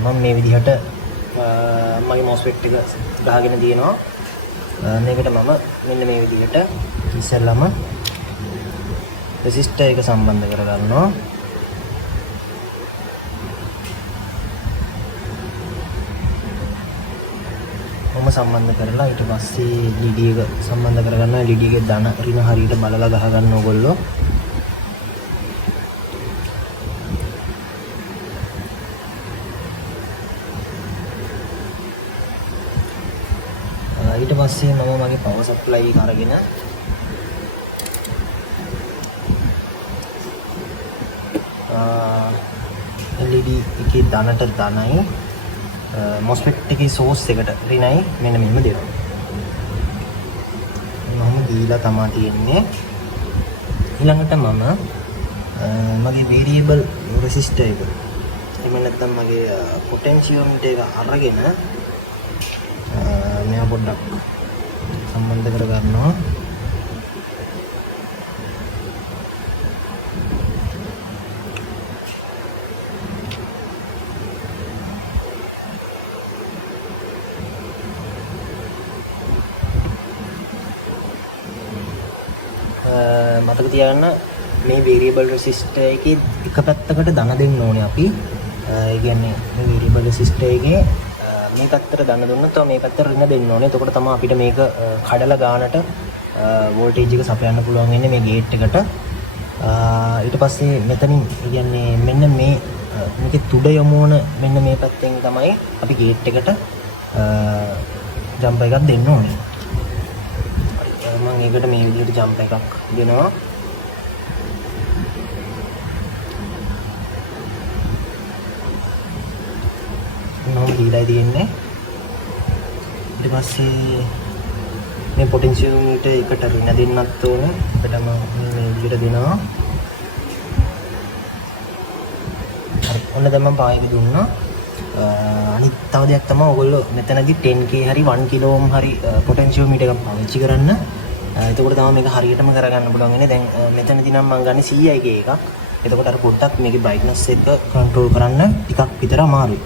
මම මේ විදිහට මගේ MOSFET එක ගහගෙන දිනනවා. මේකට මම මෙන්න මේ විදිහට ඉස්සෙල්ලාම රෙසිස්ටර් එක සම්බන්ධ කරගන්නවා. මම සම්බන්ධ කරලා ඊට පස්සේ LED එක සම්බන්ධ කරගන්නවා. LED එකේ ධන ඍණ හරියට බලලා ගහ ගන්න ඕගොල්ලෝ. ඊට පස්සේ මම මගේ power supply එක අරගෙන LED එකේ ධනට ධනයි MOSFET එකේ source එකට ඍණයි මෙන්න මෙහෙම දෙනවා. මම දීලා තමයි තියෙන්නේ. ඊළඟට මම මගේ variable resistor එක එහෙම නැත්නම් මගේ potentiometer එක අරගෙන මේව පොඩ්ඩක් සම්බන්ධ කර ගන්නවා. මතක තියාගන්න මේ variable resistor එකේ එක පැත්තකට ධන දෙන්න ඕනේ අපි. ඒ කියන්නේ මේ variable resistor එකේ මේ පැත්තට ධන දුන්නොත් තව මේ පැත්තට ඍණ දෙන්න ඕනේ. එතකොට තමයි අපිට මේක කඩලා ගන්නට වෝල්ටේජ් එක සපයන්න පුළුවන් වෙන්නේ මේ ගේට් එකට. ඊට පස්සේ මෙතනින් කියන්නේ මෙන්න මේකේ තුඩ යොමු වන මෙන්න මේ පැත්තෙන් තමයි අපි ගේට් එකට ජම්ප් එකක් දෙන්න ඕනේ. මම ඒකට මේ විදිහට ජම්ප් එකක් දෙනවා. නෝම දීලා තියෙන්නේ. ඊට පස්සේ මේ පොටෙන්ෂියෝමීටර් එකට ඍණ දෙන්නත් ඕනේ. ඒකටම මේ විදිහට දෙනවා. හරි. ඔන්න දැන් මම පායක දුන්නා. අනිත් තව දෙයක් තමයි ඔයගොල්ලෝ මෙතනදී 10k හරි 1 kilo ohm හරි පොටෙන්ෂියෝමීටර් එකක් පාවිච්චි කරන්න. එතකොට තමයි මේක හරියටම කරගන්න පුළුවන් වෙන්නේ. දැන් මෙතනදී නම් මම ගන්නේ CIK එකක්. එතකොට අර පොඩ්ඩක් මේකේ brightness එක control කරන්න ටිකක් විතර අමාරුයි.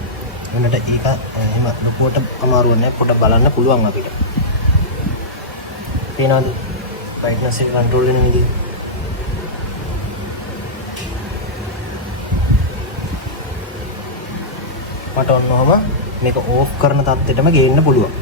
උන්නට ඒක එහෙම ලොකුවට අමාරු නැහැ. පොඩ්ඩක් බලන්න පුළුවන් අපිට. පේනවද? brightness එක control වෙන විදිහ. මට ඔන්නෝම මේක ඕෆ් කරන තත්ත්වෙටම ගේන්න පුළුවන්.